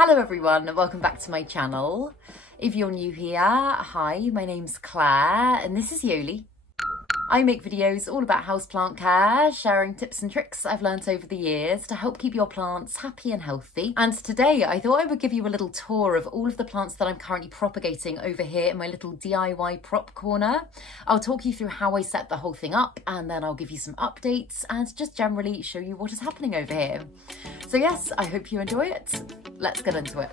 Hello everyone and welcome back to my channel. If you're new here, hi, my name's Claire and this is Yoli. I make videos all about houseplant care, sharing tips and tricks I've learnt over the years to help keep your plants happy and healthy. And today I thought I would give you a little tour of all of the plants that I'm currently propagating over here in my little DIY prop corner. I'll talk you through how I set the whole thing up and then I'll give you some updates and just generally show you what is happening over here. So yes, I hope you enjoy it. Let's get into it.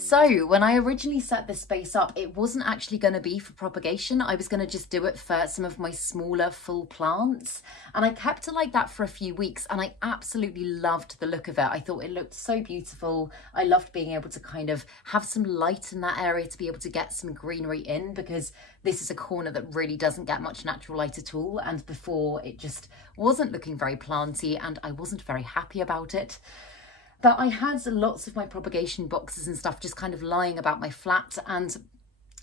So when I originally set this space up, it wasn't actually going to be for propagation. I was going to just do it for some of my smaller full plants. And I kept it like that for a few weeks and I absolutely loved the look of it. I thought it looked so beautiful. I loved being able to kind of have some light in that area to be able to get some greenery in, because this is a corner that really doesn't get much natural light at all. And before, it just wasn't looking very planty and I wasn't very happy about it. But I had lots of my propagation boxes and stuff just kind of lying about my flat, and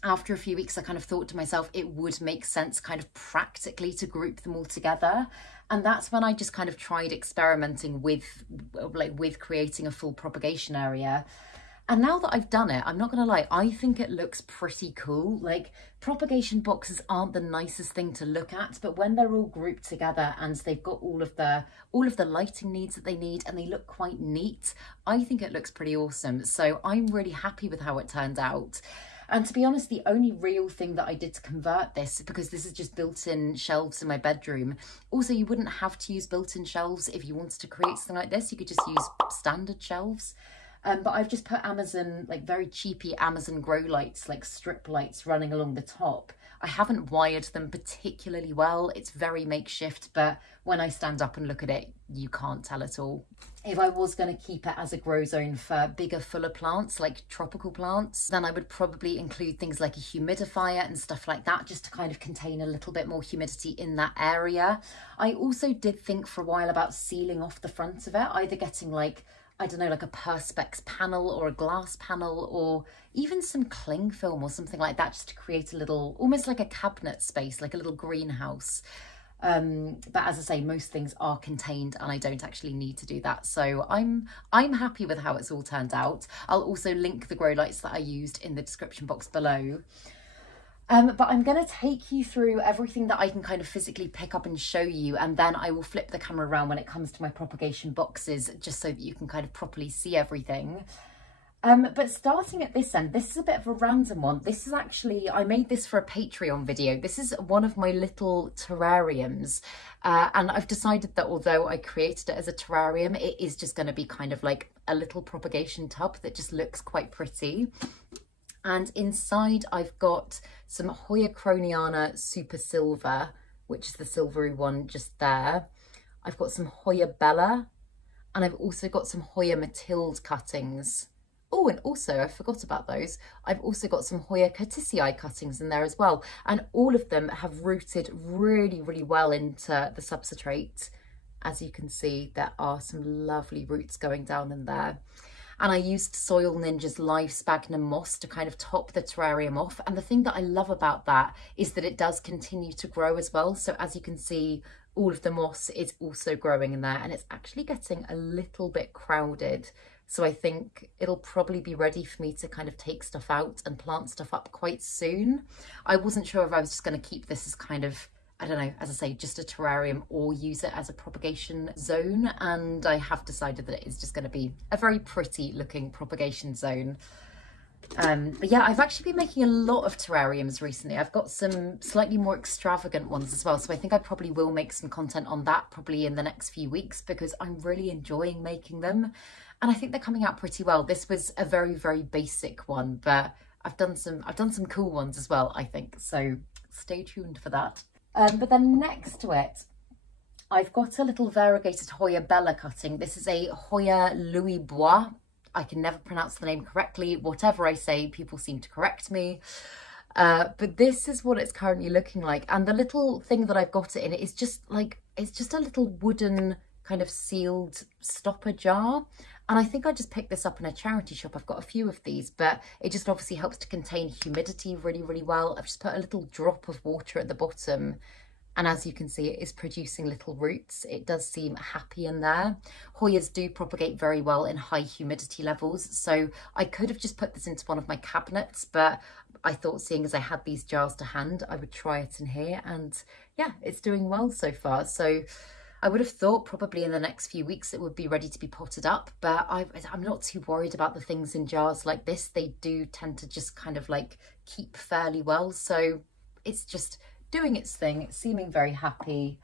after a few weeks I kind of thought to myself it would make sense kind of practically to group them all together. And that's when I just kind of tried experimenting with creating a full propagation area. And now that I've done it, I'm not gonna lie, I think it looks pretty cool. Like, propagation boxes aren't the nicest thing to look at, but when they're all grouped together and they've got all of the lighting needs that they need and they look quite neat, I think it looks pretty awesome. So I'm really happy with how it turned out. And to be honest, the only real thing that I did to convert this, because this is just built-in shelves in my bedroom. Also, you wouldn't have to use built-in shelves if you wanted to create something like this. You could just use standard shelves. But I've just put Amazon, like very cheapy Amazon grow lights, like strip lights running along the top. I haven't wired them particularly well. It's very makeshift, but when I stand up and look at it, you can't tell at all. If I was going to keep it as a grow zone for bigger, fuller plants, like tropical plants, then I would probably include things like a humidifier and stuff like that, just to kind of contain a little bit more humidity in that area. I also did think for a while about sealing off the front of it, either getting like, I don't know, like a Perspex panel or a glass panel, or even some cling film or something like that, just to create a little, almost like a cabinet space, like a little greenhouse. But as I say, most things are contained and I don't actually need to do that. So I'm happy with how it's all turned out. I'll also link the grow lights that I used in the description box below. But I'm going to take you through everything that I can kind of physically pick up and show you, and then I will flip the camera around when it comes to my propagation boxes, just so that you can kind of properly see everything. But starting at this end, this is a bit of a random one. This is actually, I made this for a Patreon video. This is one of my little terrariums. And I've decided that although I created it as a terrarium, it is just going to be kind of like a little propagation tub that just looks quite pretty. And inside I've got some Hoya Croniana Super Silver, which is the silvery one just there. I've got some Hoya Bella, and I've also got some Hoya Matilde cuttings. Oh, and also I forgot about those. I've also got some Hoya Curtisii cuttings in there as well. And all of them have rooted really, really well into the substrate. As you can see, there are some lovely roots going down in there. And I used Soil Ninja's live sphagnum moss to kind of top the terrarium off. And the thing that I love about that is that it does continue to grow as well. So as you can see, all of the moss is also growing in there, and it's actually getting a little bit crowded. So I think it'll probably be ready for me to kind of take stuff out and plant stuff up quite soon. I wasn't sure if I was just going to keep this as kind of, I don't know, as I say, just a terrarium, or use it as a propagation zone. And I have decided that it is just going to be a very pretty looking propagation zone. But yeah, I've actually been making a lot of terrariums recently. I've got some slightly more extravagant ones as well. So I think I probably will make some content on that probably in the next few weeks, because I'm really enjoying making them. And I think they're coming out pretty well. This was a very, very basic one, but I've done some cool ones as well, I think. So stay tuned for that. But then next to it, I've got a little variegated Hoya Bella cutting. This is a Hoya Louis Bois. I can never pronounce the name correctly. Whatever I say, people seem to correct me. But this is what it's currently looking like. And the little thing that I've got it in, it's just like, it's just a little wooden kind of sealed stopper jar. And I think I just picked this up in a charity shop. I've got a few of these, but it just obviously helps to contain humidity really, really well. I've just put a little drop of water at the bottom, and as you can see, it is producing little roots. It does seem happy in there. Hoyas do propagate very well in high humidity levels, so I could have just put this into one of my cabinets, but I thought, seeing as I had these jars to hand, I would try it in here, and yeah, it's doing well so far. So I would have thought probably in the next few weeks it would be ready to be potted up, but I'm not too worried about the things in jars like this. They do tend to just kind of like keep fairly well, so it's just doing its thing. It's seeming very happy.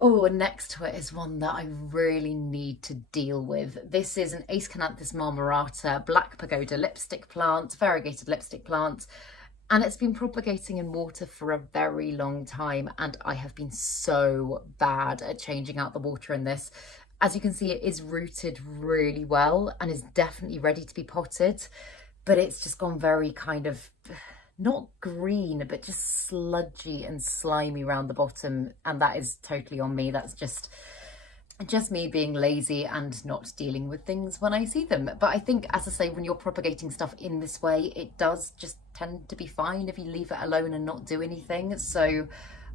Oh, and next to it is one that I really need to deal with. This is an Acanthus marmorata black pagoda lipstick plant, variegated lipstick plant, and it's been propagating in water for a very long time, and I have been so bad at changing out the water in this. As you can see, it is rooted really well and is definitely ready to be potted, but it's just gone very kind of, not green, but just sludgy and slimy around the bottom, and that is totally on me. That's just me being lazy and not dealing with things when I see them. But I think, as I say, when you're propagating stuff in this way, it does just tend to be fine if you leave it alone and not do anything. So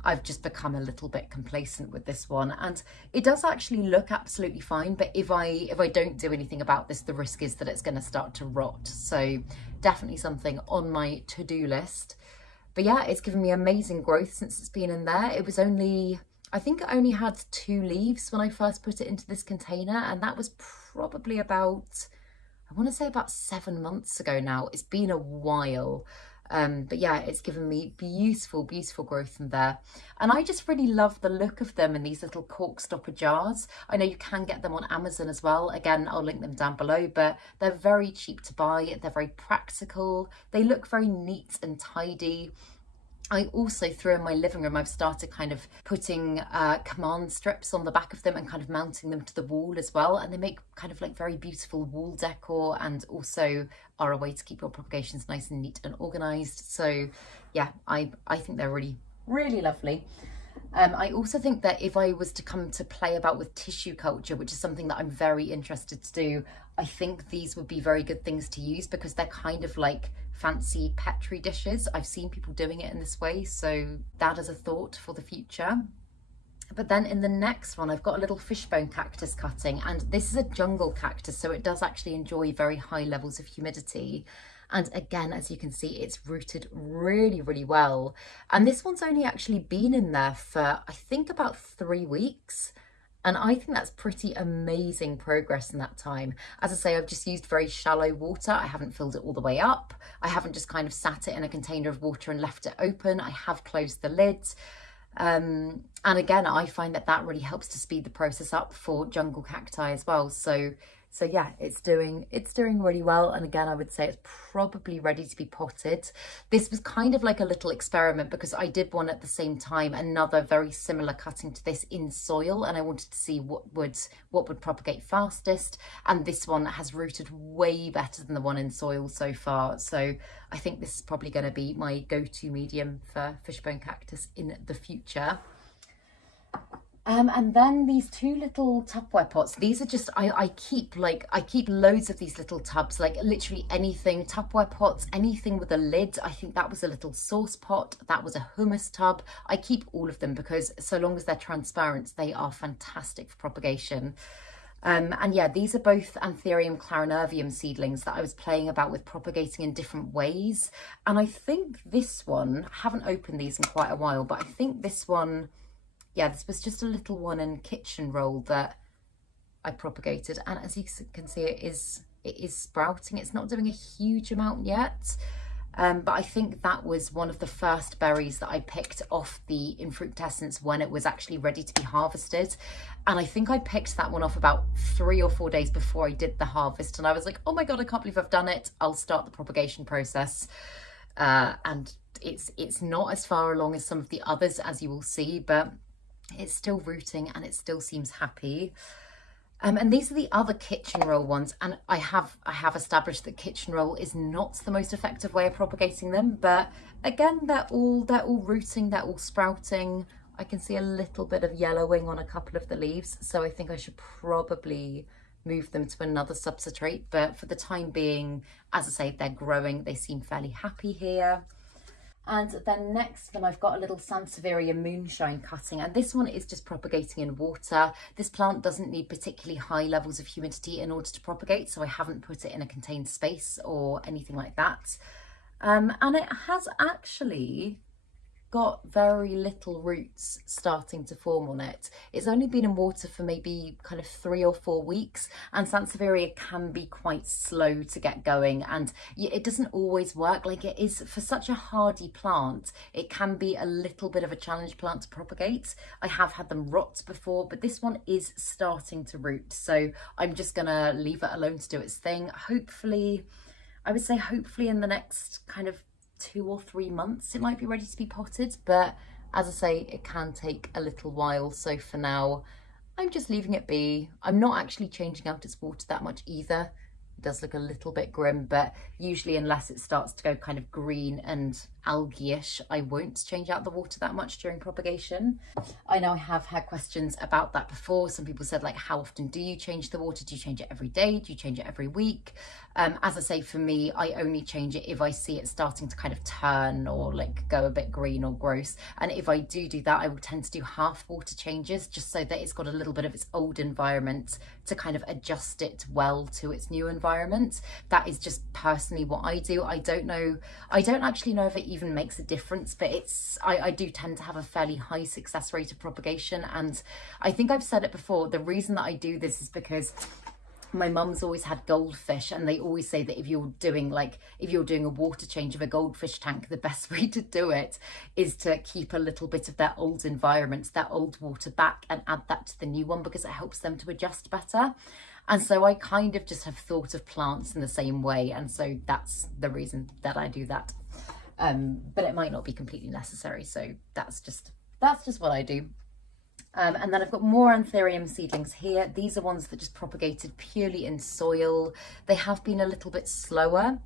I've just become a little bit complacent with this one, and it does actually look absolutely fine, but if I don't do anything about this, the risk is that it's going to start to rot. So definitely something on my to-do list. But yeah, it's given me amazing growth since it's been in there. It was only, I think it only had 2 leaves when I first put it into this container, and that was probably about, I want to say about 7 months ago now. It's been a while. But yeah, it's given me beautiful, beautiful growth in there. And I just really love the look of them in these little cork stopper jars. I know you can get them on Amazon as well. Again, I'll link them down below, but they're very cheap to buy. They're very practical. They look very neat and tidy. I also, through in my living room, I've started kind of putting command strips on the back of them and kind of mounting them to the wall as well. And they make kind of like very beautiful wall decor, and also are a way to keep your propagations nice and neat and organised. So yeah, I think they're really, really lovely. I also think that if I was to come to play about with tissue culture, which is something that I'm very interested to do, I think these would be very good things to use, because they're kind of like fancy petri dishes. I've seen people doing it in this way, so that is a thought for the future. But then in the next one, I've got a little fishbone cactus cutting, and this is a jungle cactus, so it does actually enjoy very high levels of humidity. And again, as you can see, it's rooted really, really well. And this one's only actually been in there for, I think, about 3 weeks. And I think that's pretty amazing progress in that time. As I say, I've just used very shallow water. I haven't filled it all the way up. I haven't just kind of sat it in a container of water and left it open. I have closed the lid. And again, I find that that really helps to speed the process up for jungle cacti as well. So yeah, it's doing really well. And again, I would say it's probably ready to be potted. This was kind of like a little experiment, because I did one at the same time, another very similar cutting to this in soil, and I wanted to see what would propagate fastest. And this one has rooted way better than the one in soil so far. So I think this is probably going to be my go-to medium for fishbone cactus in the future. And then these 2 little Tupperware pots. These are just, I keep loads of these little tubs, like literally anything, Tupperware pots, anything with a lid. I think that was a little sauce pot. That was a hummus tub. I keep all of them, because so long as they're transparent, they are fantastic for propagation. And yeah, these are both Anthurium clarinervium seedlings that I was playing about with propagating in different ways. And I think this one, I haven't opened these in quite a while, but I think this one, yeah, this was just a little one in kitchen roll that I propagated. And as you can see, it is sprouting. It's not doing a huge amount yet. But I think that was one of the first berries that I picked off the infructescence when it was actually ready to be harvested. And I think I picked that one off about 3 or 4 days before I did the harvest. And I was like, oh my God, I can't believe I've done it. I'll start the propagation process. And it's not as far along as some of the others, as you will see, but it's still rooting and it still seems happy. And these are the other kitchen roll ones, and I have established that kitchen roll is not the most effective way of propagating them, but again, they're all rooting, they're all sprouting. I can see a little bit of yellowing on a couple of the leaves, so I think I should probably move them to another substrate. But for the time being, as I say, they're growing. They seem fairly happy here. And then next then I've got a little Sansevieria moonshine cutting, and this one is just propagating in water. This plant doesn't need particularly high levels of humidity in order to propagate, so I haven't put it in a contained space or anything like that. And it has actually got very little roots starting to form on it. It's only been in water for maybe kind of 3 or 4 weeks, and Sansevieria can be quite slow to get going, and it doesn't always work. Like, it is, for such a hardy plant, it can be a little bit of a challenge plant to propagate. I have had them rot before, but this one is starting to root, so I'm just gonna leave it alone to do its thing. Hopefully, I would say hopefully in the next kind of 2 or 3 months it might be ready to be potted, but as I say, it can take a little while. So for now, I'm just leaving it be. I'm not actually changing out its water that much either. It does look a little bit grim, but usually unless it starts to go kind of green and algae-ish, I won't change out the water that much during propagation. I know I have had questions about that before. Some people said, like, how often do you change the water? Do you change it every day? Do you change it every week? As I say, for me, I only change it if I see it starting to kind of turn or like go a bit green or gross. And if I do that, I will tend to do half water changes, just so that it's got a little bit of its old environment to kind of adjust it well to its new environment. That is just personally what I do. I don't actually know if it even makes a difference, but I do tend to have a fairly high success rate of propagation. And I think I've said it before, the reason that I do this is because my mum's always had goldfish, and they always say that if you're doing a water change of a goldfish tank, the best way to do it is to keep a little bit of their old environment, their old water back, and add that to the new one, because it helps them to adjust better. And so I kind of just have thought of plants in the same way, and so that's the reason that I do that. But it might not be completely necessary, so that's just what I do. And then I've got more Anthurium seedlings here. These are ones that just propagated purely in soil. They have been a little bit slower,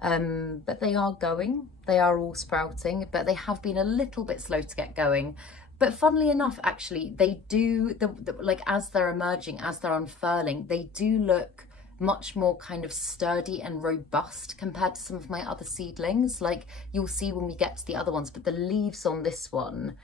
but they are going. They are all sprouting, but they have been a little bit slow to get going. But funnily enough, actually, they do, like, as they're emerging, as they're unfurling, they do look much more kind of sturdy and robust compared to some of my other seedlings. Like, you'll see when we get to the other ones, but the leaves on this one,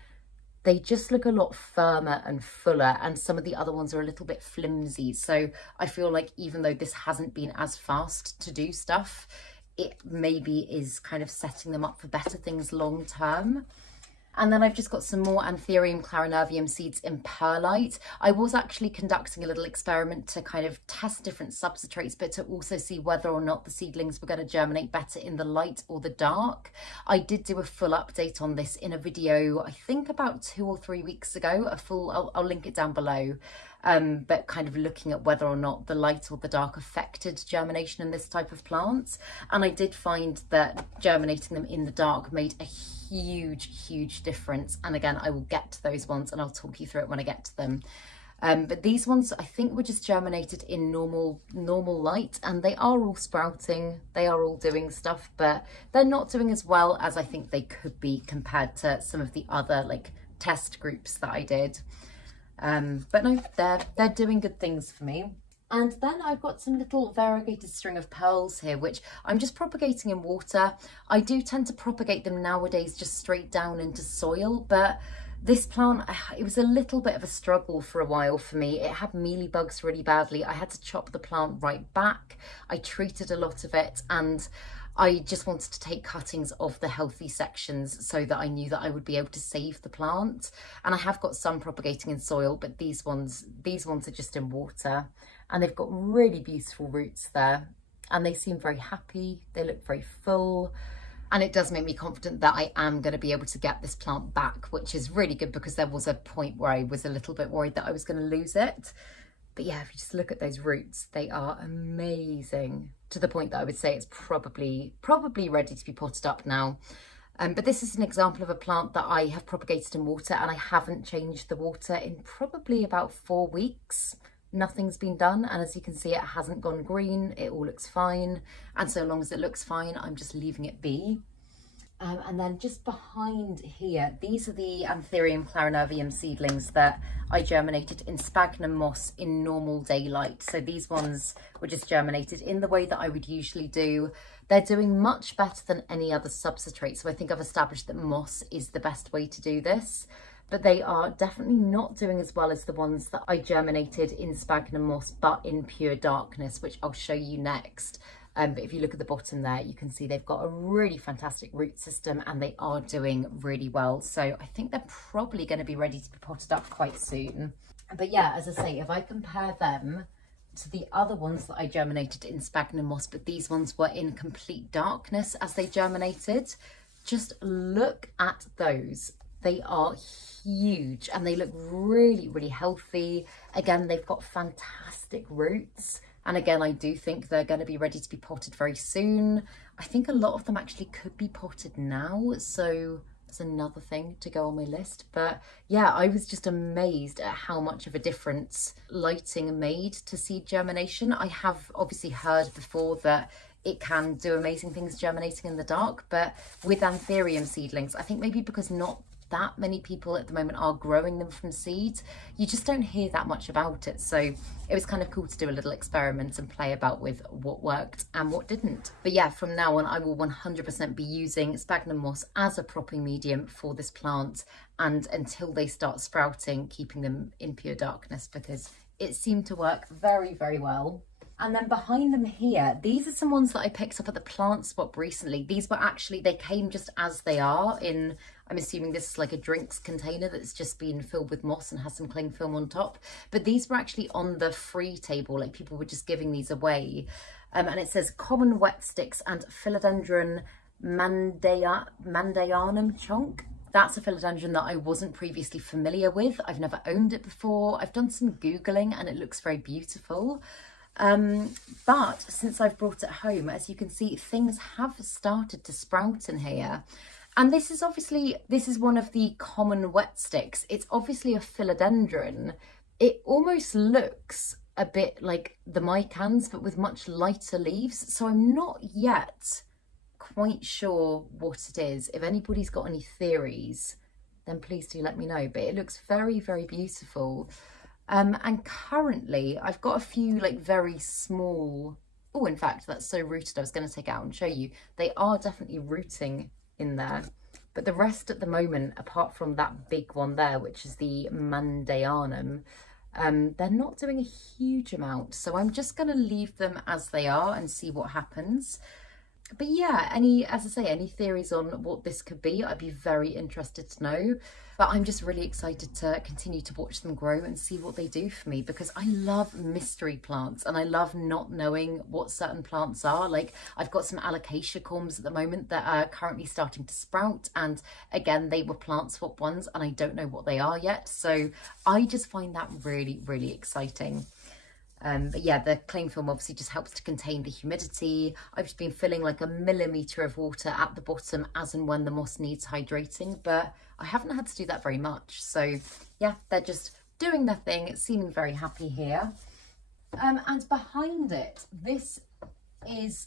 they just look a lot firmer and fuller, and some of the other ones are a little bit flimsy. So I feel like even though this hasn't been as fast to do stuff, it maybe is kind of setting them up for better things long term. And then I've just got some more Anthurium clarinervium seeds in perlite. I was actually conducting a little experiment to kind of test different substrates, but to also see whether or not the seedlings were going to germinate better in the light or the dark. I did do a full update on this in a video, I think about 2 or 3 weeks ago, I'll link it down below. But kind of looking at whether or not the light or the dark affected germination in this type of plants. And I did find that germinating them in the dark made a huge difference. And again, I will get to those ones and I'll talk you through it when I get to them. But these ones I think were just germinated in normal light, and they are all sprouting, they are all doing stuff, but they're not doing as well as I think they could be compared to some of the other like test groups that I did. But no, they're doing good things for me. And then I've got some little variegated string of pearls here, which I'm just propagating in water. I do tend to propagate them nowadays just straight down into soil, but this plant, it was a little bit of a struggle for a while for me. It had mealybugs really badly. I had to chop the plant right back. I treated a lot of it, and I just wanted to take cuttings of the healthy sections so that I knew that I would be able to save the plant. And I have got some propagating in soil, but these ones are just in water, and they've got really beautiful roots there, and they seem very happy. They look very full, and it does make me confident that I am going to be able to get this plant back, which is really good, because there was a point where I was a little bit worried that I was going to lose it. But yeah, if you just look at those roots, they are amazing, to the point that I would say it's probably ready to be potted up now. But this is an example of a plant that I have propagated in water, and I haven't changed the water in probably about 4 weeks. Nothing's been done, and as you can see, it hasn't gone green. It all looks fine, and so long as it looks fine, I'm just leaving it be. And then just behind here, these are the Anthurium clarinervium seedlings that I germinated in sphagnum moss in normal daylight. So these ones were just germinated in the way that I would usually do. They're doing much better than any other substrate. So I think I've established that moss is the best way to do this. But they are definitely not doing as well as the ones that I germinated in sphagnum moss, but in pure darkness, which I'll show you next. But if you look at the bottom there, you can see they've got a really fantastic root system and they are doing really well. So I think they're probably going to be ready to be potted up quite soon. But yeah, as I say, if I compare them to the other ones that I germinated in sphagnum moss, but these ones were in complete darkness as they germinated, just look at those. They are huge and they look really, really healthy. Again, they've got fantastic roots. And again, I do think they're going to be ready to be potted very soon. I think a lot of them actually could be potted now. So that's another thing to go on my list. But yeah, I was just amazed at how much of a difference lighting made to seed germination. I have obviously heard before that it can do amazing things germinating in the dark. But with Anthurium seedlings, I think maybe because not that many people at the moment are growing them from seeds, you just don't hear that much about it. So it was kind of cool to do a little experiment and play about with what worked and what didn't. But yeah, from now on I will 100% be using sphagnum moss as a propping medium for this plant, and until they start sprouting, keeping them in pure darkness, because it seemed to work very, very well. And then behind them here, these are some ones that I picked up at the plant swap recently. These were actually, they came just as they are in, I'm assuming this is like a drinks container that's just been filled with moss and has some cling film on top. But these were actually on the free table, like people were just giving these away. And it says common wet sticks and philodendron mandayanum chunk. That's a philodendron that I wasn't previously familiar with. I've never owned it before. I've done some Googling and it looks very beautiful. But since I've brought it home, as you can see, things have started to sprout in here. And this is one of the common wet sticks. It's obviously a philodendron. It almost looks a bit like the mycans, but with much lighter leaves. So I'm not yet quite sure what it is. If anybody's got any theories, then please do let me know. But it looks very, very beautiful. And currently I've got a few like very small, oh, in fact, that's so rooted, I was going to take it out and show you. They are definitely rooting in there. But the rest at the moment, apart from that big one there, which is the mandayanum, they're not doing a huge amount. So I'm just going to leave them as they are and see what happens. But yeah, as I say, any theories on what this could be, I'd be very interested to know. But I'm just really excited to continue to watch them grow and see what they do for me, because I love mystery plants and I love not knowing what certain plants are. Like I've got some alocasia corms at the moment that are currently starting to sprout, and again, they were plant swap ones and I don't know what they are yet. So I just find that really, really exciting. But yeah, the cling film obviously just helps to contain the humidity. I've just been filling like a millimetre of water at the bottom as and when the moss needs hydrating, but I haven't had to do that very much. So yeah, they're just doing their thing, seeming very happy here. And behind it, this is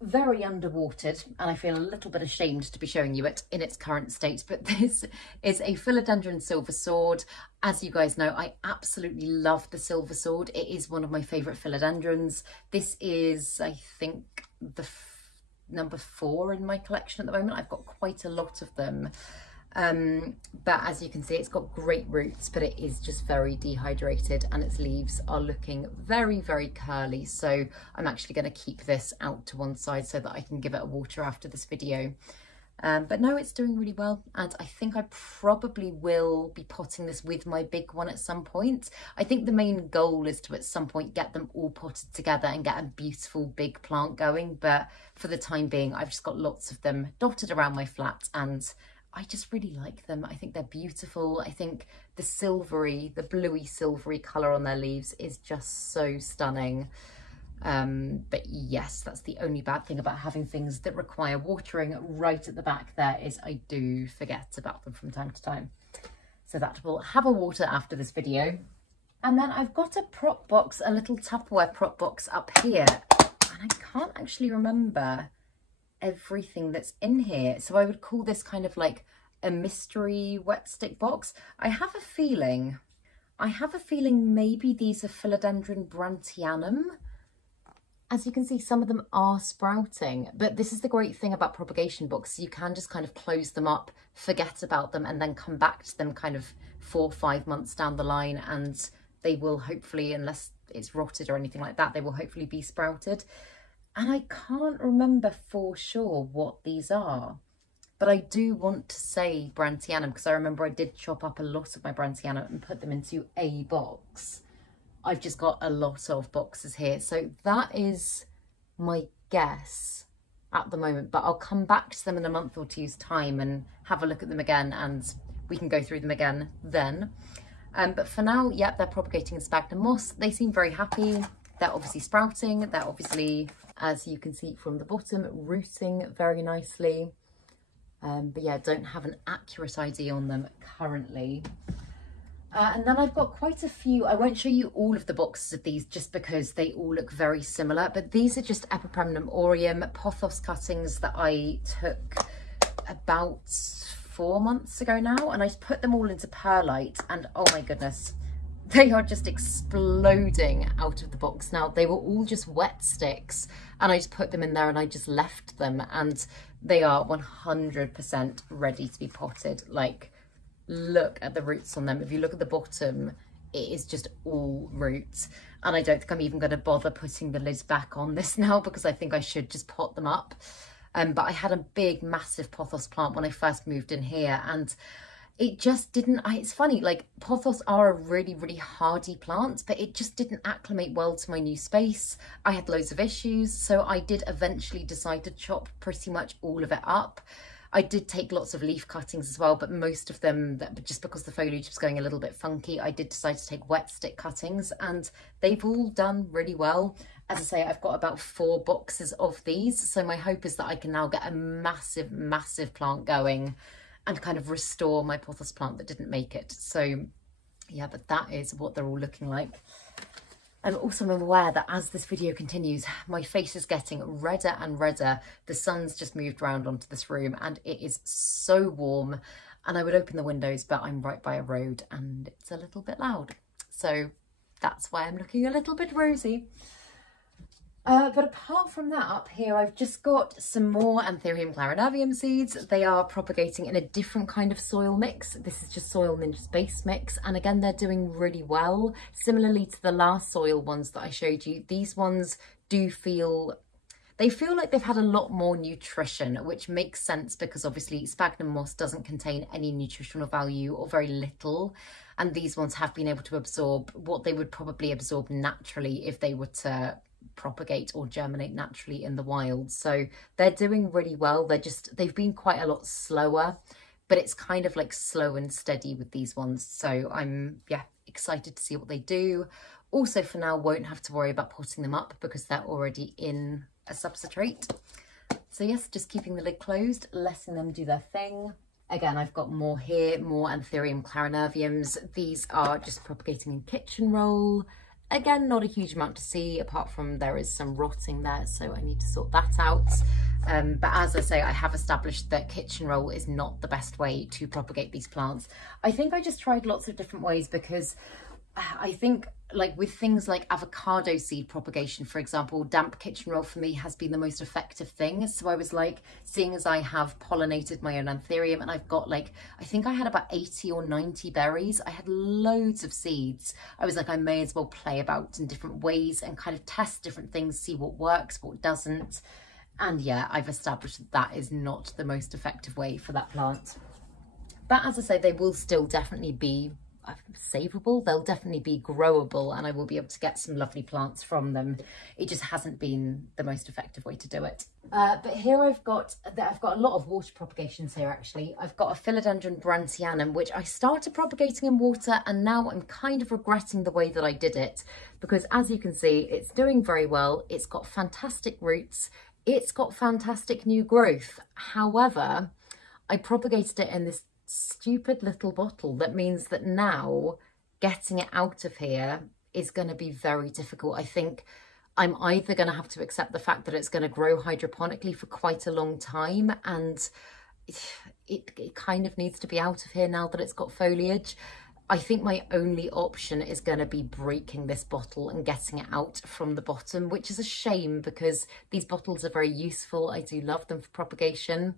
very underwatered, and I feel a little bit ashamed to be showing you it in its current state, but this is a philodendron silver sword. As you guys know, I absolutely love the silver sword. It is one of my favourite philodendrons. This is, I think, the number 4 in my collection at the moment. I've got quite a lot of them. But as you can see, it's got great roots, but it is just very dehydrated and its leaves are looking very, very curly. So I'm actually going to keep this out to one side so that I can give it a water after this video. But no, it's doing really well. And I think I probably will be potting this with my big one at some point. I think the main goal is to at some point get them all potted together and get a beautiful big plant going. But for the time being, I've just got lots of them dotted around my flat and I just really like them. I think they're beautiful. I think the bluey silvery colour on their leaves is just so stunning. But yes, that's the only bad thing about having things that require watering right at the back there, is I do forget about them from time to time. So that will have a water after this video. And then I've got a prop box, a little Tupperware prop box up here. And I can't actually remember everything that's in here. So I would call this kind of like a mystery wet stick box. I have a feeling maybe these are Philodendron Brantianum. As you can see, some of them are sprouting, but this is the great thing about propagation books. You can just kind of close them up, forget about them, and then come back to them kind of 4 or 5 months down the line, and they will hopefully, unless it's rotted or anything like that, they will hopefully be sprouted. And I can't remember for sure what these are, but I do want to say Brantianum because I remember I did chop up a lot of my Brantianum and put them into a box. I've just got a lot of boxes here. So that is my guess at the moment, but I'll come back to them in a month or two's time and have a look at them again, and we can go through them again then. But for now, yeah, they're propagating in sphagnum moss. They seem very happy. They're obviously sprouting. They're obviously, as you can see from the bottom, rooting very nicely. But yeah, don't have an accurate idea on them currently. And then I've got quite a few. I won't show you all of the boxes of these just because they all look very similar, but these are just Epipremnum aureum pothos cuttings that I took about 4 months ago now, and I just put them all into perlite, and oh my goodness, they are just exploding out of the box. Now, they were all just wet sticks, and I just put them in there and I just left them, and they are 100% ready to be potted. Like, look at the roots on them. If you look at the bottom, it is just all roots, and I don't think I'm even going to bother putting the lids back on this now because I think I should just pot them up. But I had a big massive pothos plant when I first moved in here, and it just didn't, it's funny, like pothos are a really, really hardy plant, but it just didn't acclimate well to my new space. I had loads of issues, so I did eventually decide to chop pretty much all of it up. I did take lots of leaf cuttings as well, but most of them, just because the foliage was going a little bit funky, I did decide to take wet stick cuttings, and they've all done really well. As I say, I've got about 4 boxes of these, so my hope is that I can now get a massive, massive plant going and kind of restore my pothos plant that didn't make it. So yeah, but that is what they're all looking like. I'm also aware that as this video continues, my face is getting redder and redder. The sun's just moved around onto this room and it is so warm, and I would open the windows, but I'm right by a road and it's a little bit loud. So that's why I'm looking a little bit rosy. But apart from that, up here I've just got some more Anthurium clarinervium seeds. They are propagating in a different kind of soil mix. This is just Soil Ninja's base mix, and again they're doing really well. Similarly to the last soil ones that I showed you, these ones do feel like they've had a lot more nutrition, which makes sense because obviously sphagnum moss doesn't contain any nutritional value or very little, and these ones have been able to absorb what they would probably absorb naturally if they were to propagate or germinate naturally in the wild. So they're doing really well. They've been quite a lot slower, but it's kind of like slow and steady with these ones. So I'm excited to see what they do. Also for now, won't have to worry about potting them up because they're already in a substrate. So yes, just keeping the lid closed, letting them do their thing. Again, I've got more here, more Anthurium clarinerviums. These are just propagating in kitchen roll. Again, not a huge amount to see, apart from there is some rotting there, so I need to sort that out. But as I say, I have established that kitchen roll is not the best way to propagate these plants. I think I just tried lots of different ways because I think like with things like avocado seed propagation, for example, damp kitchen roll for me has been the most effective thing. So I was like, seeing as I have pollinated my own Anthurium and I've got like, I think I had about 80 or 90 berries. I had loads of seeds. I was like, I may as well play about in different ways and kind of test different things, see what works, what doesn't. And yeah, I've established that is not the most effective way for that plant. But as I say, they will still definitely be savable. They'll definitely be growable, and I will be able to get some lovely plants from them. It just hasn't been the most effective way to do it. But here I've got a lot of water propagations here actually. I've got a Philodendron Brantianum, which I started propagating in water, and now I'm kind of regretting the way that I did it, because as you can see, it's doing very well. It's got fantastic roots. It's got fantastic new growth. However, I propagated it in this stupid little bottle. That means that now getting it out of here is going to be very difficult. I think I'm either going to have to accept the fact that it's going to grow hydroponically for quite a long time, and it kind of needs to be out of here now that it's got foliage. I think my only option is going to be breaking this bottle and getting it out from the bottom, which is a shame because these bottles are very useful. I do love them for propagation,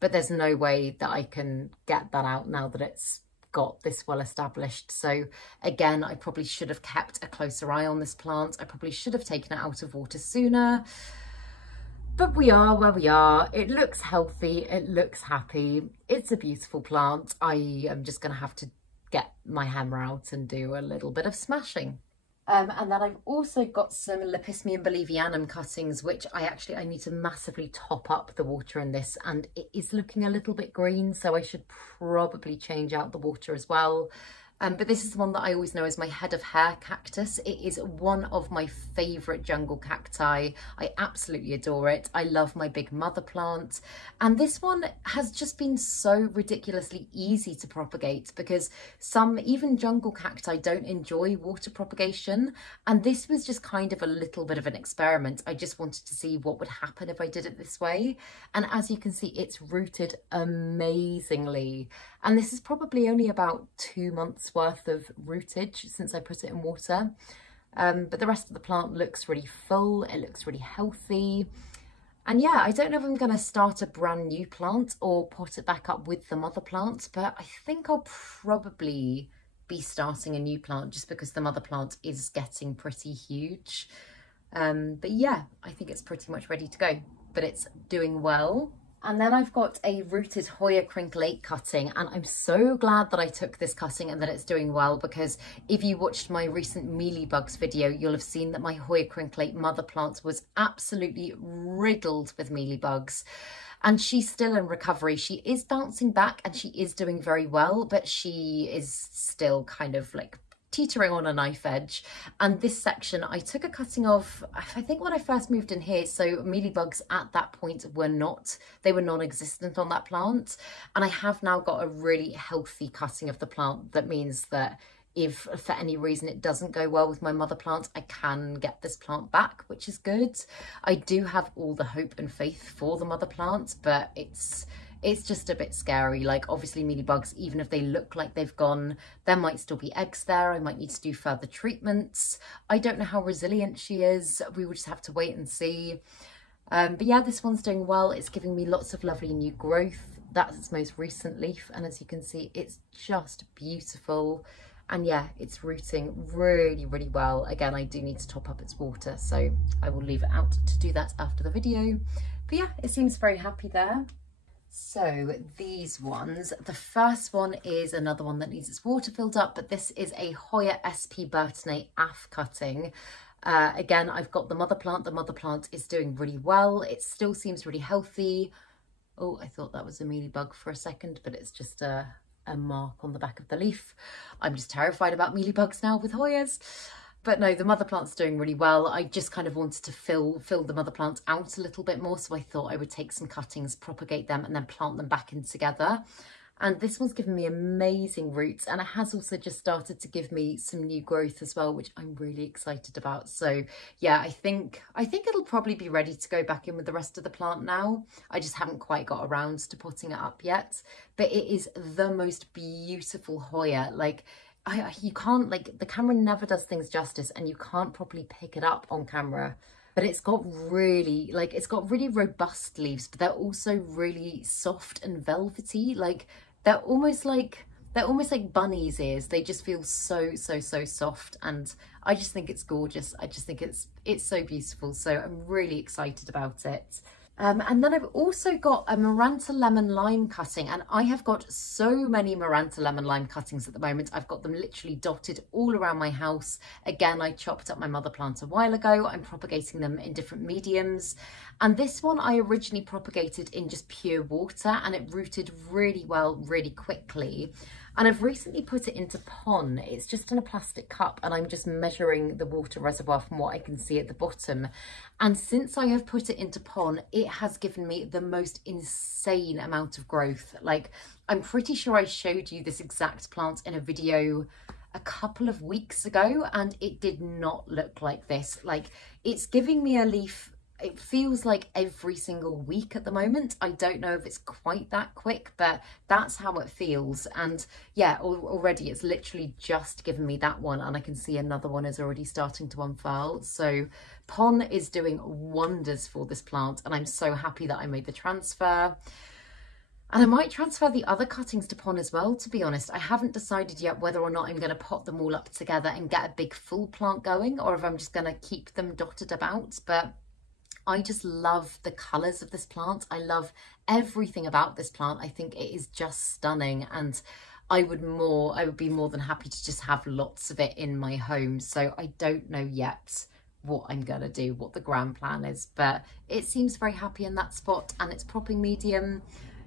but there's no way that I can get that out now that it's got this well established. So again, I probably should have kept a closer eye on this plant. I probably should have taken it out of water sooner. But we are where we are. It looks healthy, it looks happy. It's a beautiful plant. I am just going to have to get my hammer out and do a little bit of smashing. And then I've also got some Lepismium bolivianum cuttings, which I need to massively top up the water in this, and it is looking a little bit green, so I should probably change out the water as well. But this is the one that I always know as my head of hair cactus. It is one of my favourite jungle cacti. I absolutely adore it. I love my big mother plant. And this one has just been so ridiculously easy to propagate because even jungle cacti don't enjoy water propagation. And this was just kind of a little bit of an experiment. I just wanted to see what would happen if I did it this way. And as you can see, it's rooted amazingly. And this is probably only about 2 months worth of rootage since I put it in water. But the rest of the plant looks really full, it looks really healthy. And yeah, I don't know if I'm going to start a brand new plant or pot it back up with the mother plant, but I think I'll probably be starting a new plant just because the mother plant is getting pretty huge. But yeah, I think it's pretty much ready to go, but it's doing well. And then I've got a rooted Hoya crinklate cutting, and I'm so glad that I took this cutting and that it's doing well, because if you watched my recent mealybugs video, you'll have seen that my Hoya crinklate mother plant was absolutely riddled with mealybugs. And she's still in recovery. She is bouncing back and she is doing very well, but she is still kind of like teetering on a knife edge. And this section I took a cutting of, I think when I first moved in here, so mealybugs at that point were non-existent on that plant, and I have now got a really healthy cutting of the plant. That means that if for any reason it doesn't go well with my mother plant, I can get this plant back, which is good. I do have all the hope and faith for the mother plant, but it's just a bit scary. Like, obviously mealybugs, even if they look like they've gone, there might still be eggs there. I might need to do further treatments. I don't know how resilient she is. We will just have to wait and see. But yeah, this one's doing well. It's giving me lots of lovely new growth. That's its most recent leaf. And as you can see, it's just beautiful. And yeah, it's rooting really, really well. Again, I do need to top up its water, so I will leave it out to do that after the video. But yeah, it seems very happy there. So these ones, the first one is another one that needs its water filled up, but this is a Hoya SP Burtonate AF cutting. Again, I've got the mother plant. The mother plant is doing really well. It still seems really healthy. Oh, I thought that was a mealybug for a second, but it's just a mark on the back of the leaf. I'm just terrified about mealybugs now with Hoyas. But no, the mother plant's doing really well. I just kind of wanted to fill the mother plant out a little bit more, so I thought I would take some cuttings, propagate them, and then plant them back in together. And this one's given me amazing roots, and it has also just started to give me some new growth as well, which I'm really excited about. So yeah, I think it'll probably be ready to go back in with the rest of the plant now. I just haven't quite got around to potting it up yet. But it is the most beautiful Hoya. Like, you can't, like, the camera never does things justice, and you can't properly pick it up on camera. But it's got really robust leaves, but they're also really soft and velvety. Like, they're almost like bunny's ears. They just feel so soft, and I just think it's gorgeous. I just think it's so beautiful. So I'm really excited about it. And then I've also got a Maranta lemon lime cutting, and I have got so many Maranta lemon lime cuttings at the moment. I've got them literally dotted all around my house. Again, I chopped up my mother plant a while ago. I'm propagating them in different mediums. And this one I originally propagated in just pure water, and it rooted really well, really quickly. And I've recently put it into pon. It's just in a plastic cup, and I'm just measuring the water reservoir from what I can see at the bottom. And since I have put it into pon, it has given me the most insane amount of growth. Like, I'm pretty sure I showed you this exact plant in a video a couple of weeks ago and it did not look like this. Like, it's giving me a leaf, it feels like every single week at the moment. I don't know if it's quite that quick, but that's how it feels. And yeah, already it's literally just given me that one, and I can see another one is already starting to unfurl. So PON is doing wonders for this plant, and I'm so happy that I made the transfer. And I might transfer the other cuttings to PON as well, to be honest. I haven't decided yet whether or not I'm going to pot them all up together and get a big full plant going, or if I'm just going to keep them dotted about. But I just love the colours of this plant. I love everything about this plant. I think it is just stunning, and I would be more than happy to just have lots of it in my home. So I don't know yet what I'm gonna do, what the grand plan is, but it seems very happy in that spot, and it's propping medium.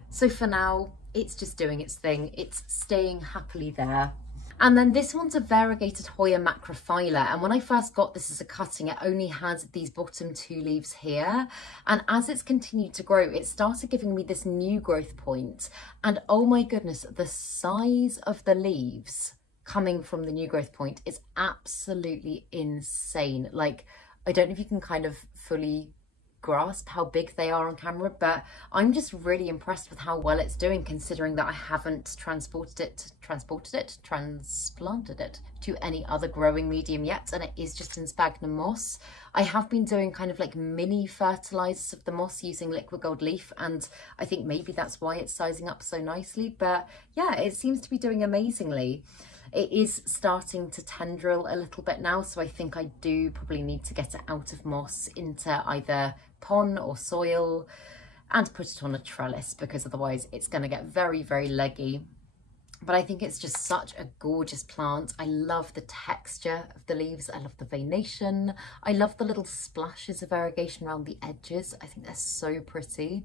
So for now, it's just doing its thing. It's staying happily there. And then this one's a variegated Hoya macrophylla, and when I first got this as a cutting, it only had these bottom two leaves here, and as it's continued to grow, it started giving me this new growth point, and oh my goodness, the size of the leaves coming from the new growth point is absolutely insane. Like, I don't know if you can kind of fully grasp how big they are on camera, but I'm just really impressed with how well it's doing, considering that I haven't transplanted it to any other growing medium yet, and it is just in sphagnum moss. I have been doing kind of like mini fertilizers of the moss using liquid gold leaf, and I think maybe that's why it's sizing up so nicely. But yeah, it seems to be doing amazingly. It is starting to tendril a little bit now, so I think I do probably need to get it out of moss into either PON or soil and put it on a trellis, because otherwise it's going to get very, very leggy. But I think it's just such a gorgeous plant. I love the texture of the leaves. I love the veination. I love the little splashes of variegation around the edges. I think they're so pretty.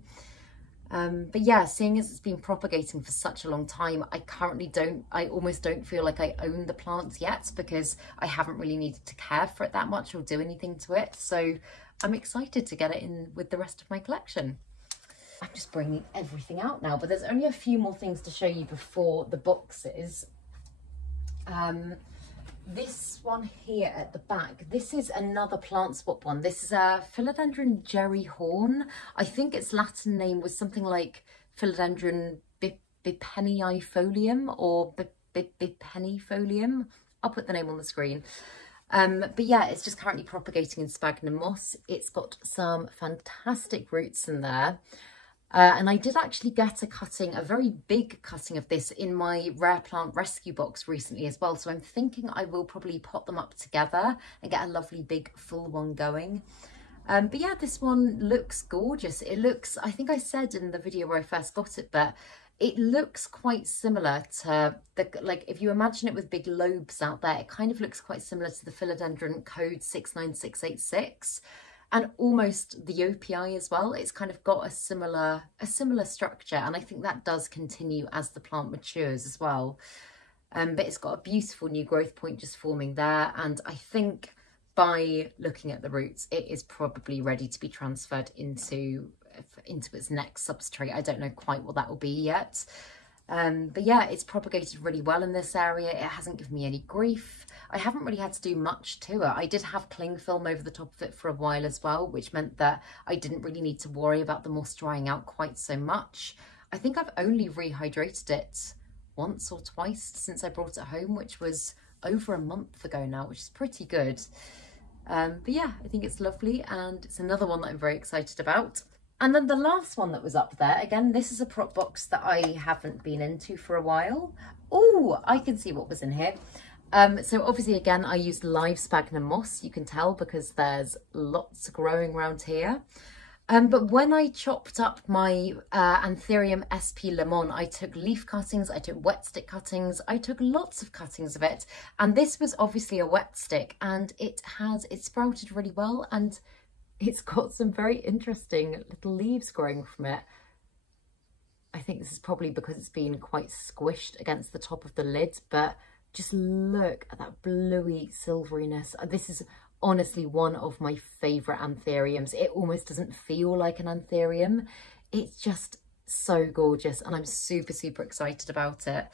But yeah, seeing as it's been propagating for such a long time, I almost don't feel like I own the plants yet, because I haven't really needed to care for it that much or do anything to it. So I'm excited to get it in with the rest of my collection. I'm just bringing everything out now, but there's only a few more things to show you before the boxes. This one here at the back, this is another plant swap one. This is a Philodendron Jerry Horn. I think its Latin name was something like Philodendron bipenniifolium or bipenniifolium. I'll put the name on the screen. But yeah, it's just currently propagating in sphagnum moss. It's got some fantastic roots in there. And I did actually get a very big cutting of this in my rare plant rescue box recently as well. So I'm thinking I will probably pot them up together and get a lovely big full one going. But yeah, this one looks gorgeous. It looks, I think I said in the video where I first got it, but it looks quite similar to like if you imagine it with big lobes out there, it kind of looks quite similar to the Philodendron code 69686. And almost the OPI as well. It's kind of got a similar structure, and I think that does continue as the plant matures as well. But it's got a beautiful new growth point just forming there, and I think by looking at the roots, it is probably ready to be transferred into its next substrate. I don't know quite what that will be yet. But yeah, it's propagated really well in this area. It hasn't given me any grief. I haven't really had to do much to it. I did have cling film over the top of it for a while as well, which meant that I didn't really need to worry about the moss drying out quite so much. I think I've only rehydrated it once or twice since I brought it home, which was over a month ago now, which is pretty good. But yeah, I think it's lovely, and it's another one that I'm very excited about. And then the last one that was up there, again, this is a prop box that I haven't been into for a while. Oh, I can see what was in here. So obviously, again, I used live sphagnum moss, you can tell, because there's lots growing around here. But when I chopped up my Anthurium SP Lemon, I took leaf cuttings, I took wet stick cuttings, I took lots of cuttings of it. And this was obviously a wet stick, and it sprouted really well, and it's got some very interesting little leaves growing from it. I think this is probably because it's been quite squished against the top of the lid, but just look at that bluey silveriness. This is honestly one of my favourite Anthuriums. It almost doesn't feel like an Anthurium. It's just so gorgeous, and I'm super, super excited about it.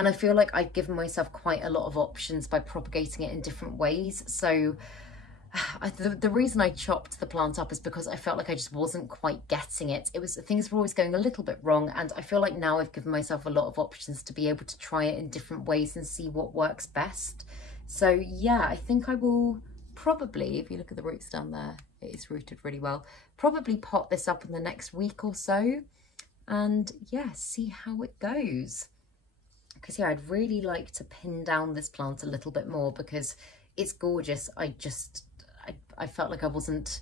And I feel like I've given myself quite a lot of options by propagating it in different ways. So the reason I chopped the plant up is because I felt like I just wasn't quite getting it. Things were always going a little bit wrong, and I feel like now I've given myself a lot of options to be able to try it in different ways and see what works best. So yeah, I think I will probably, if you look at the roots down there, it is rooted really well, probably pot this up in the next week or so, and yeah, see how it goes. Because yeah, I'd really like to pin down this plant a little bit more because it's gorgeous. I felt like I wasn't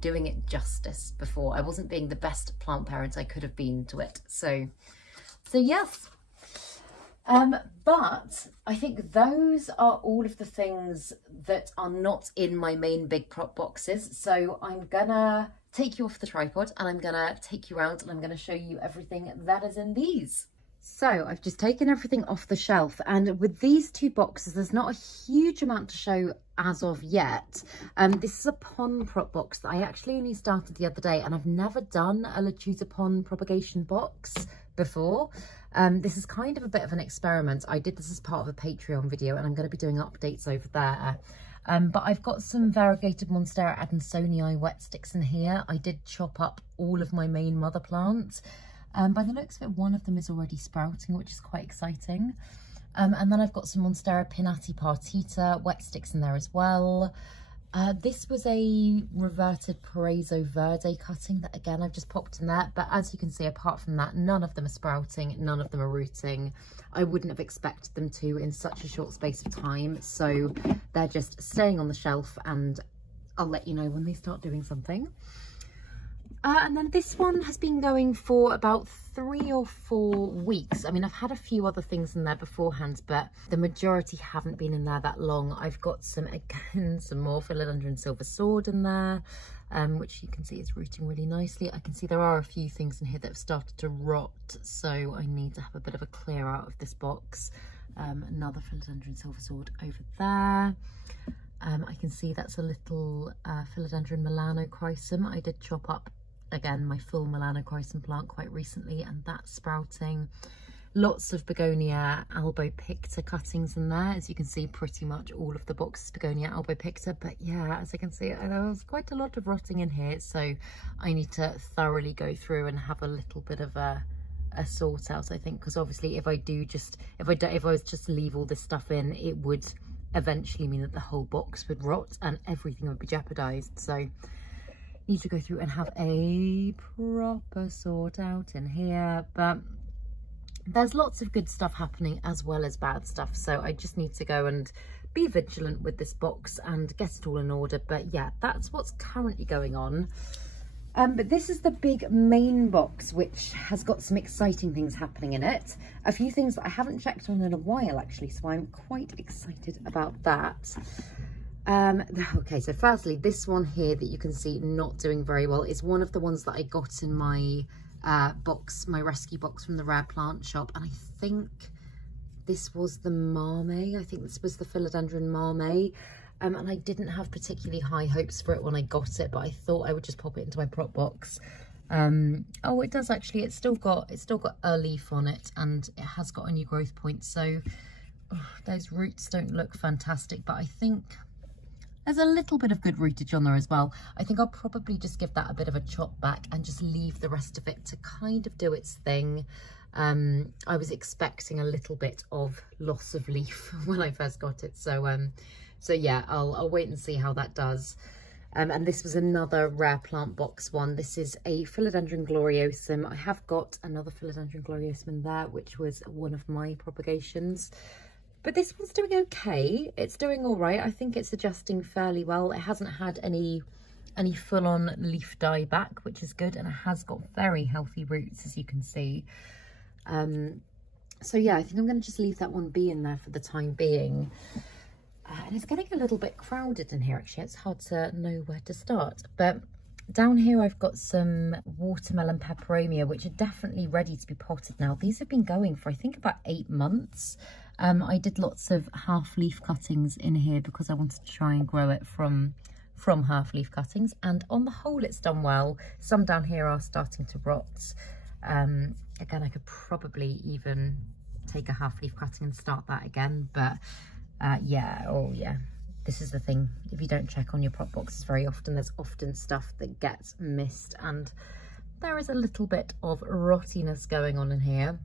doing it justice before. I wasn't being the best plant parent I could have been to it. So yes. But I think those are all of the things that are not in my main big prop boxes. So I'm gonna take you off the tripod and I'm gonna take you around and I'm gonna show you everything that is in these. So I've just taken everything off the shelf, and with these two boxes, there's not a huge amount to show as of yet. This is a pond prop box that I actually only started the other day, and I've never done a Lechuza pond propagation box before. This is kind of a bit of an experiment. I did this as part of a Patreon video, and I'm going to be doing updates over there. But I've got some variegated Monstera Adansonii wet sticks in here. I did chop up all of my main mother plants. By the looks of it, one of them is already sprouting, which is quite exciting. And then I've got some Monstera Pinnati partita wet sticks in there as well. This was a reverted Paraiso Verde cutting that, again, I've just popped in there. But as you can see, apart from that, none of them are sprouting, none of them are rooting. I wouldn't have expected them to in such a short space of time. So they're just staying on the shelf, and I'll let you know when they start doing something. And then this one has been going for about 3 or 4 weeks. I mean, I've had a few other things in there beforehand, but the majority haven't been in there that long. I've got some more Philodendron Silver Sword in there, which you can see is rooting really nicely. I can see there are a few things in here that have started to rot, so I need to have a bit of a clear out of this box. Another Philodendron Silver Sword over there. I can see that's a little Philodendron Melanochrysum. I did chop up, again, my full Melanochrysum plant quite recently, and that's sprouting. Lots of Begonia albopicta cuttings in there. As you can see, pretty much all of the box is Begonia albopicta, but yeah, as I can see, there's quite a lot of rotting in here, so I need to thoroughly go through and have a little bit of a sort out, I think, because obviously if I was just to leave all this stuff in, it would eventually mean that the whole box would rot and everything would be jeopardized. So need to go through and have a proper sort out in here, but there's lots of good stuff happening as well as bad stuff, so I just need to go and be vigilant with this box and get it all in order. But yeah, that's what's currently going on. But this is the big main box, which has got some exciting things happening in it. A few things that I haven't checked on in a while, actually, so I'm quite excited about that. Okay, so firstly, this one here that you can see not doing very well is one of the ones that I got in my box, my rescue box from the Rare Plant Shop, and I think this was the Marmay. I think this was the Philodendron Marmay. And I didn't have particularly high hopes for it when I got it, but I thought I would just pop it into my prop box. Oh, it does actually. It's still got a leaf on it, and it has got a new growth point. So those roots don't look fantastic, but I think there's a little bit of good rootage on there as well. I think I'll probably just give that a bit of a chop back and just leave the rest of it to kind of do its thing. I was expecting a little bit of loss of leaf when I first got it, so yeah, I'll wait and see how that does. And this was another Rare Plant Box one. This is a Philodendron Gloriosum. I have got another Philodendron Gloriosum in there, which was one of my propagations. But this one's doing okay. It's doing all right. I think it's adjusting fairly well. It hasn't had any full-on leaf dieback, which is good. And it has got very healthy roots, as you can see. So yeah, I think I'm going to just leave that one be in there for the time being. And it's getting a little bit crowded in here, actually. It's hard to know where to start. But down here, I've got some watermelon peperomia, which are definitely ready to be potted now. These have been going for, I think, about 8 months. I did lots of half-leaf cuttings in here because I wanted to try and grow it from half-leaf cuttings. And on the whole, it's done well. Some down here are starting to rot. Again, I could probably even take a half leaf cutting and start that again. But yeah, oh yeah, this is the thing. If you don't check on your prop boxes very often, there's often stuff that gets missed, and there is a little bit of rottiness going on in here.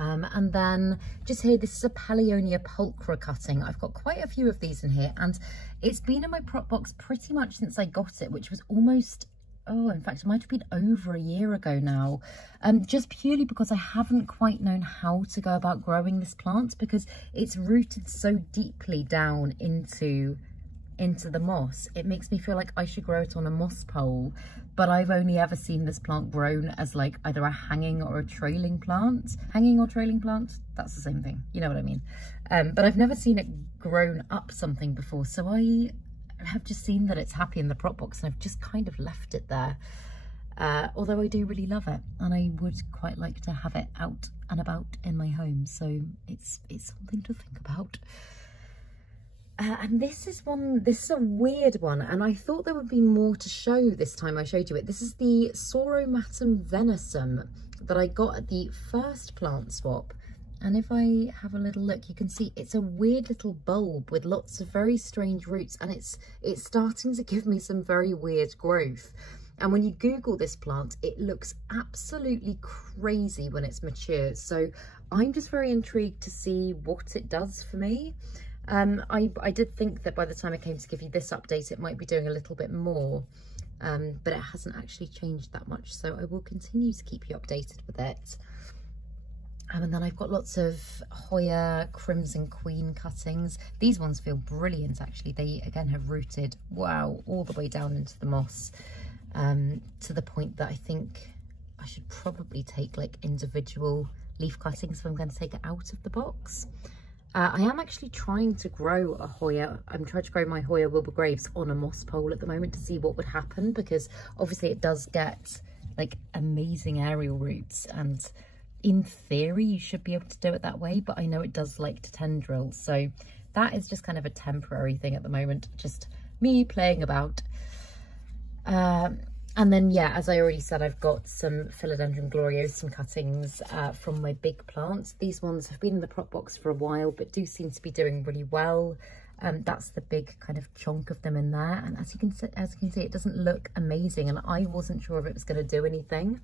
And then just here, this is a Paeonia pulchra cutting. I've got quite a few of these in here, and it's been in my prop box pretty much since I got it, which was almost, oh, in fact, it might have been over a year ago now. Just purely because I haven't quite known how to go about growing this plant, because it's rooted so deeply down into the moss. It makes me feel like I should grow it on a moss pole, but I've only ever seen this plant grown as like either a hanging or a trailing plant. Hanging or trailing plant, that's the same thing, you know what I mean. But I've never seen it grown up something before, so I have just seen that it's happy in the prop box, and I've just kind of left it there. Although I do really love it, and I would quite like to have it out and about in my home, so it's something to think about. And this is a weird one, and I thought there would be more to show this time I showed you it. This is the Sauromatum venosum that I got at the first plant swap. And if I have a little look, you can see it's a weird little bulb with lots of very strange roots, and it's starting to give me some very weird growth. And when you Google this plant, it looks absolutely crazy when it's mature. So I'm just very intrigued to see what it does for me. I did think that by the time I came to give you this update, it might be doing a little bit more, but it hasn't actually changed that much. So I will continue to keep you updated with it. And then I've got lots of Hoya Crimson Queen cuttings. These ones feel brilliant, actually. They, again, have rooted, wow, all the way down into the moss, to the point that I think I should probably take like individual leaf cuttings if I'm going to take it out of the box. I am actually trying to grow a Hoya. I'm trying to grow my Hoya Wilbur Graves on a moss pole at the moment to see what would happen, because obviously it does get like amazing aerial roots, and in theory you should be able to do it that way, but I know it does like to tendril, so that is just kind of a temporary thing at the moment, just me playing about. And then, yeah, as I already said, I've got some Philodendron gloriosum cuttings from my big plants. These ones have been in the prop box for a while, but do seem to be doing really well. That's the big kind of chunk of them in there. And as you can see, it doesn't look amazing, and I wasn't sure if it was going to do anything.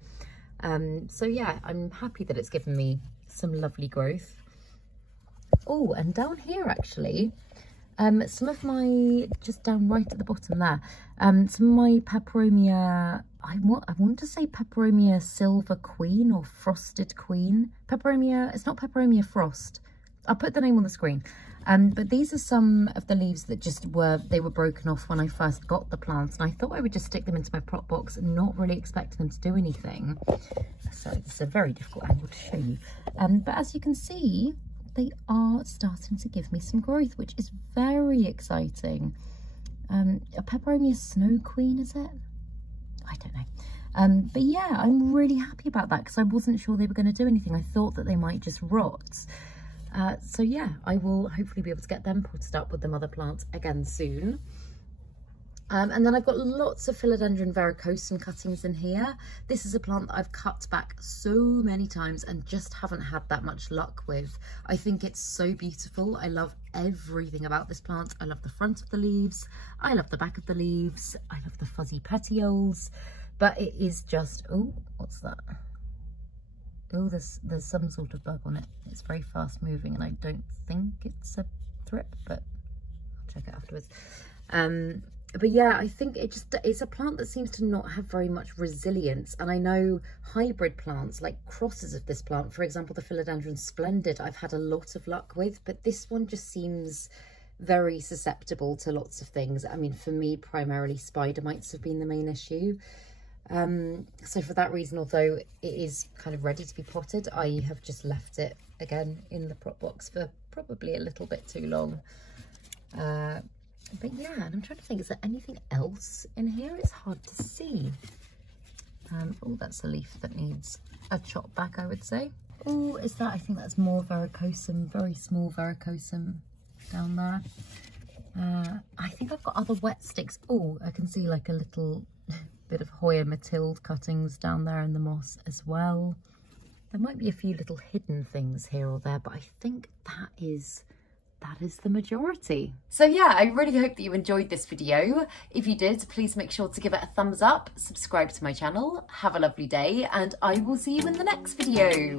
So yeah, I'm happy that it's given me some lovely growth. Oh, and down here actually, some of my, just down right at the bottom there, some of my Peperomia, I want to say Peperomia Silver Queen or Frosted Queen. Peperomia, it's not Peperomia Frost. I'll put the name on the screen. But these are some of the leaves that just were broken off when I first got the plants, and I thought I would just stick them into my prop box, not really expecting them to do anything. So it's a very difficult angle to show you. But as you can see, they are starting to give me some growth, which is very exciting. A Peperomia Snow Queen, is it? I don't know. But yeah, I'm really happy about that, because I wasn't sure they were going to do anything. I thought that they might just rot. So yeah, I will hopefully be able to get them potted up with the mother plants again soon. And then I've got lots of Philodendron verrucosum cuttings in here. This is a plant that I've cut back so many times and just haven't had that much luck with. I think it's so beautiful. I love everything about this plant. I love the front of the leaves. I love the back of the leaves. I love the fuzzy petioles. But it is just, oh, what's that? Oh, there's some sort of bug on it. It's very fast moving, and I don't think it's a thrip, but I'll check it afterwards. But yeah, I think it's a plant that seems to not have very much resilience. And I know hybrid plants, like crosses of this plant, for example, the Philodendron Splendid, I've had a lot of luck with, but this one just seems very susceptible to lots of things. I mean, for me, primarily spider mites have been the main issue. So for that reason, although it is kind of ready to be potted, I have just left it again in the prop box for probably a little bit too long. But yeah, and I'm trying to think, is there anything else in here? It's hard to see. Oh, that's a leaf that needs a chop back, I would say. Oh, is that, I think that's more verrucosum, very small verrucosum down there. I think I've got other wet sticks. Oh, I can see like a little bit of Hoya Mathilde cuttings down there in the moss as well. There might be a few little hidden things here or there, but I think that is the majority. So yeah, I really hope that you enjoyed this video. If you did, please make sure to give it a thumbs up, subscribe to my channel, have a lovely day, and I will see you in the next video.